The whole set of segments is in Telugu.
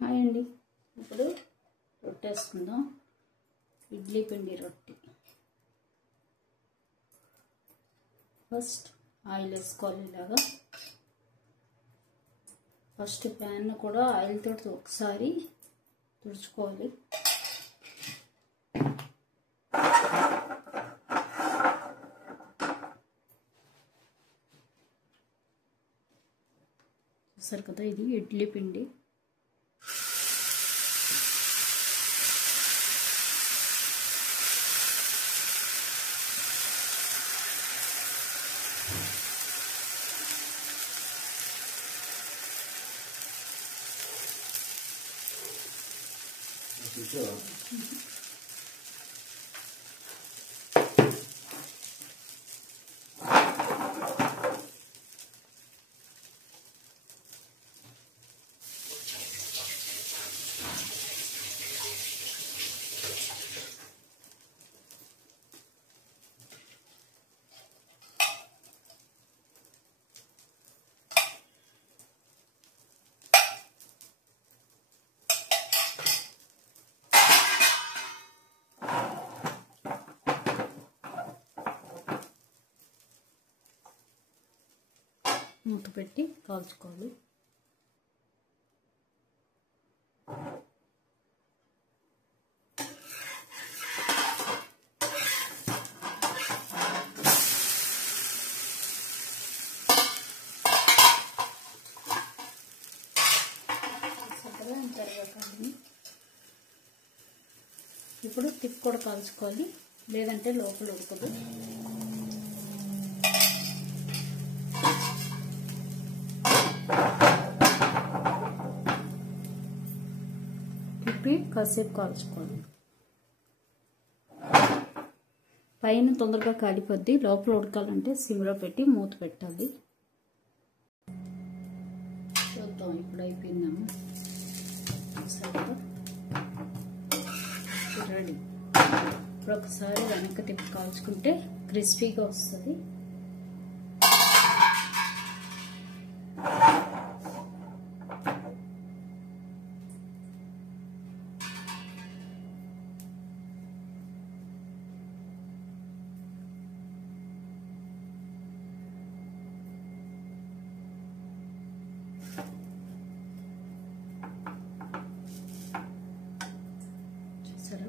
హాయ్ అండి. ఇప్పుడు రొట్టె వేసుకుందాం. ఇడ్లీ పిండి రొట్టె. ఫస్ట్ ఆయిల్ వేసుకోవాలి. ఇలాగా ఫస్ట్ ప్యాన్ కూడా ఆయిల్ తోటి ఒకసారి తుడుచుకోవాలి. చూసారు కదా, ఇది ఇడ్లీ పిండి. మూత పెట్టి కాల్చుకోవాలి. ఇప్పుడు తిప్పి కూడా కాల్చుకోవాలి, లేదంటే లోపల ఉడకదు. కాసేపు కాల్చుకోవాలి. పైన తొందరగా కాలిపోద్ది, లోపల ఉడకాలంటే సిమ్లో పెట్టి మూత పెట్టాలి. చూద్దాం, ఇప్పుడు అయిపోయిందాము. రెడీ. ఇప్పుడు ఒకసారి వెనక్కి తిప్పి కాల్చుకుంటే క్రిస్పీగా వస్తుంది.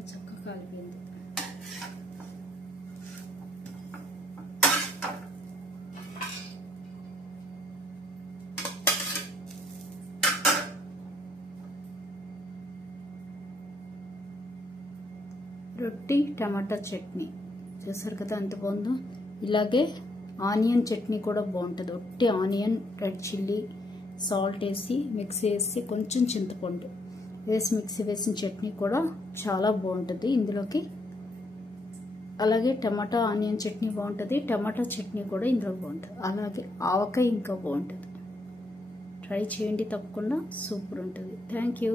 చక్కగా కాలిపోయింది. రొట్టి టమాటా చట్నీ చూసారు కదా ఎంత బాగుందో. ఇలాగే ఆనియన్ చట్నీ కూడా బాగుంటుంది. ఒట్టి ఆనియన్, రెడ్ చిల్లీ, సాల్ట్ వేసి మిక్సీ వేసి కొంచెం చింతపండు వేసి మిక్సీ వేసిన చట్నీ కూడా చాలా బాగుంటుంది ఇందులోకి. అలాగే టమాటా ఆనియన్ చట్నీ బాగుంటుంది. టమాటా చట్నీ కూడా ఇందులో బాగుంటుంది. అలాగే ఆవకాయ ఇంకా బాగుంటుంది. ట్రై చేయండి తప్పకుండా, సూపర్ ఉంటుంది. Thank you.